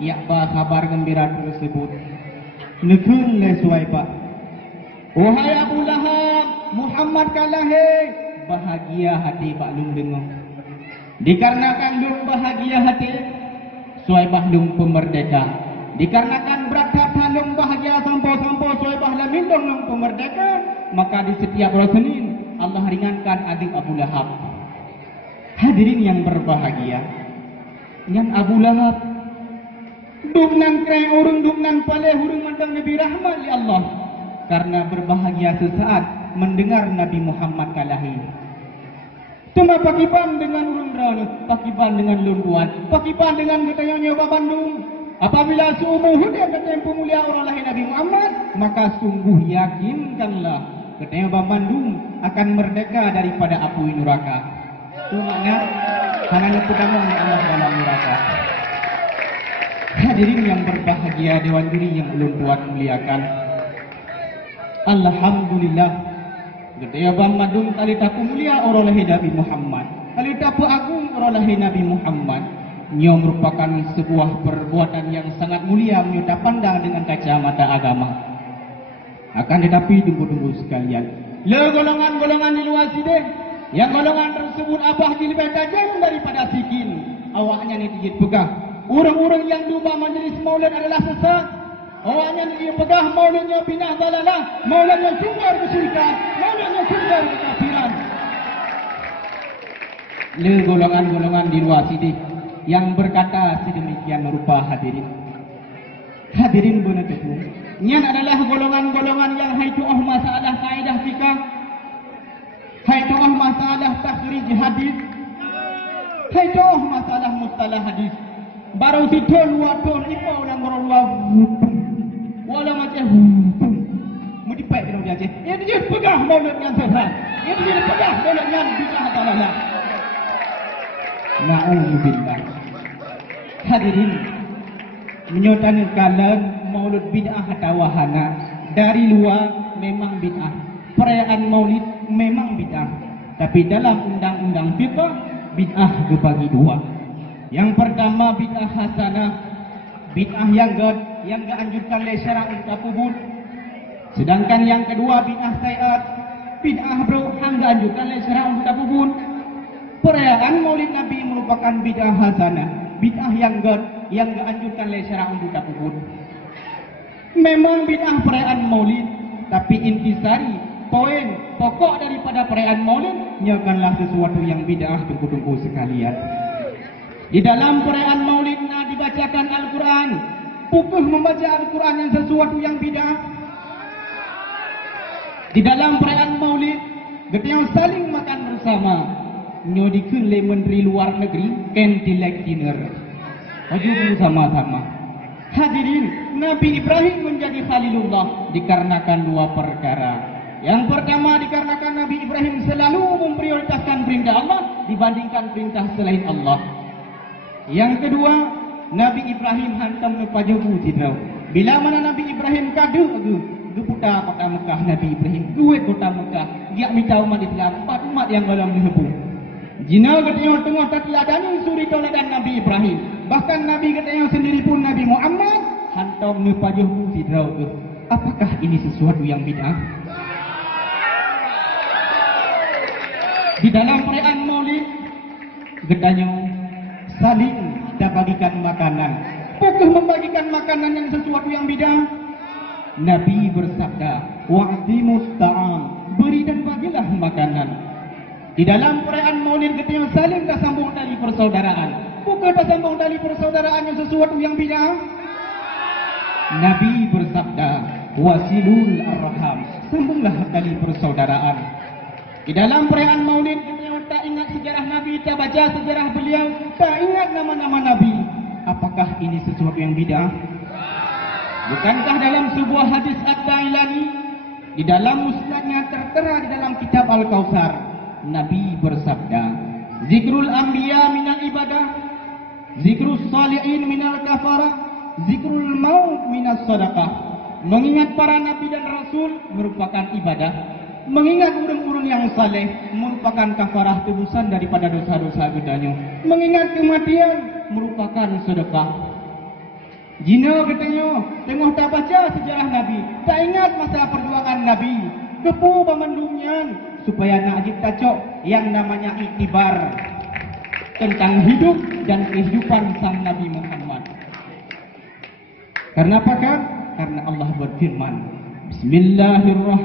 yakba kabar gembira tersebut. Nekun le Suwaibah. Wahai Abu Lahab, Muhammad kalahe, bahagia hati Pak Lung dengar. Dikarenakan Lung bahagia hati, Suwaibah Lung pemerdeka. Dikarenakan berat hati Lung bahagia sampo-sampo Suwaibah lah mindong Lung pemerdeka, maka di setiap hari Senin Allah ringankan adik Abu Lahab. Hadirin yang berbahagia, yang Abu Lahab duk nang krai urung duk nang paleh urung mandang Nabi rahmat ya Allah, karena berbahagia sesaat mendengar Nabi Muhammad kalahi. Cuma pakiban dengan urung rana, pakiban dengan lunduan, pakiban dengan katanya nyoba Bandung. Apabila seumur hidup katanya pemulia orang lahir Nabi Muhammad, maka sungguh yakinkanlah katanya Bandung akan merdeka daripada api neraka. Tumaknya karena pertama Allah dalam neraka. Hadirin yang berbahagia, dewan juri yang ulun tuan muliakan, alhamdulillah katanya Bandung kali tapu mulia orang lahir Nabi Muhammad, kali tapu agung orang lahir Nabi Muhammad. Ia merupakan sebuah perbuatan yang sangat mulia menyudah pandang dengan kacamata agama. Akan tetapi tunggu-tunggu sekalian, le golongan-golongan di luar sini, yang golongan tersebut abah lebih tajam daripada sikil, awaknya ni digit pegah. Orang-orang yang duba majlis maulid adalah sesat, awaknya ni pegah maulidnya binah dalalah, maulidnya sumber kesyirikan, maulidnya sumber kekafiran. Le golongan-golongan di luar sini yang berkata sedemikian rupa, hadirin benar itu. Ini adalah golongan-golongan yang haituah masalah kaidah fikah, haituah masalah takhrij hadis, haituah masalah mustalah hadis. Baru tidur luatun lima orang orang wala macam mau dipakai dengan biasa. Ini dia pegah maulid yang sesat, ini dia pegah maulid yang bid'ah dalalah. Na'udzubillah. Hadirin, menyatakan maulid bid'ah atau wahana dari luar memang bid'ah, perayaan maulid memang bid'ah, tapi dalam undang-undang fiqh bid'ah dibagi dua. Yang pertama bid'ah hasanah, bid'ah yang dianjurkan oleh syara' untuk kubur. Sedangkan yang kedua bid'ah sayyi'at, bid'ah yang dianjurkan oleh syara' untuk kubur. Perayaan maulid Nabi merupakan bid'ah hasanah, bid'ah yang dianjurkan oleh syara' untuk kubur. Memang bid'ah perayaan maulid, tapi intisari, poin pokok daripada perayaan maulid nyakanlah sesuatu yang bid'ah. Tunggu-tunggu sekalian. Di dalam perayaan maulid dibacakan Al-Quran, pukul membaca Al-Quran yang sesuatu yang bid'ah. Di dalam perayaan maulid yang saling makan bersama, nyodikun le menteri luar negeri candlelight dinner, maju bersama-sama. Hadirin, Nabi Ibrahim menjadi Khalilullah dikarenakan dua perkara. Yang pertama dikarenakan Nabi Ibrahim selalu memprioritaskan perintah Allah dibandingkan perintah selain Allah. Yang kedua, Nabi Ibrahim hantam kepajuku tidak. Bila mana Nabi Ibrahim kadu putar kota Mekah, Nabi Ibrahim duit kota Mekah, dia minta umat Islam 4 umat yang dalam dihebu. Jina katanya tengah tati adani suri toladan Nabi Ibrahim. Bahkan Nabi katanya sendiri pun Nabi Muhammad hantam kepajuku tidak. Apakah ini sesuatu yang bid'ah? Di dalam perayaan maulid katanya saling kita bagikan makanan. Bukan membagikan makanan yang sesuatu yang bid'ah. Nabi bersabda, wa'timus ta'am, beri dan bagilah makanan. Di dalam perayaan maulid kita saling kita sambung tali persaudaraan. Bukan kita sambung tali persaudaraan yang sesuatu yang bid'ah. Nabi bersabda, wasilul arham, sambunglah tali persaudaraan. Di dalam perayaan maulid tak ingat sejarah Nabi, tak baca sejarah beliau, tak ingat nama-nama Nabi. Apakah ini sesuatu yang bid'ah? Bukankah dalam sebuah hadis At-Tailani, di dalam musnadnya tertera di dalam kitab Al-Kautsar, Nabi bersabda, zikrul anbiya minal ibadah, zikrus salihin minal kafarah, zikrul maut minas sadaqah. Mengingat para nabi dan rasul merupakan ibadah, mengingat orang-orang yang saleh merupakan kafarah tebusan daripada dosa-dosa gedanya. Mengingat kematian merupakan sedekah. Jina katanya, tengok tak baca sejarah Nabi, tak ingat masa perjuangan Nabi. Kepu pemandungnya supaya nak ajib tacok yang namanya iktibar tentang hidup dan kehidupan sang Nabi Muhammad. Karena apa kan? Karena Allah berfirman, Bismillahirrahmanirrahim.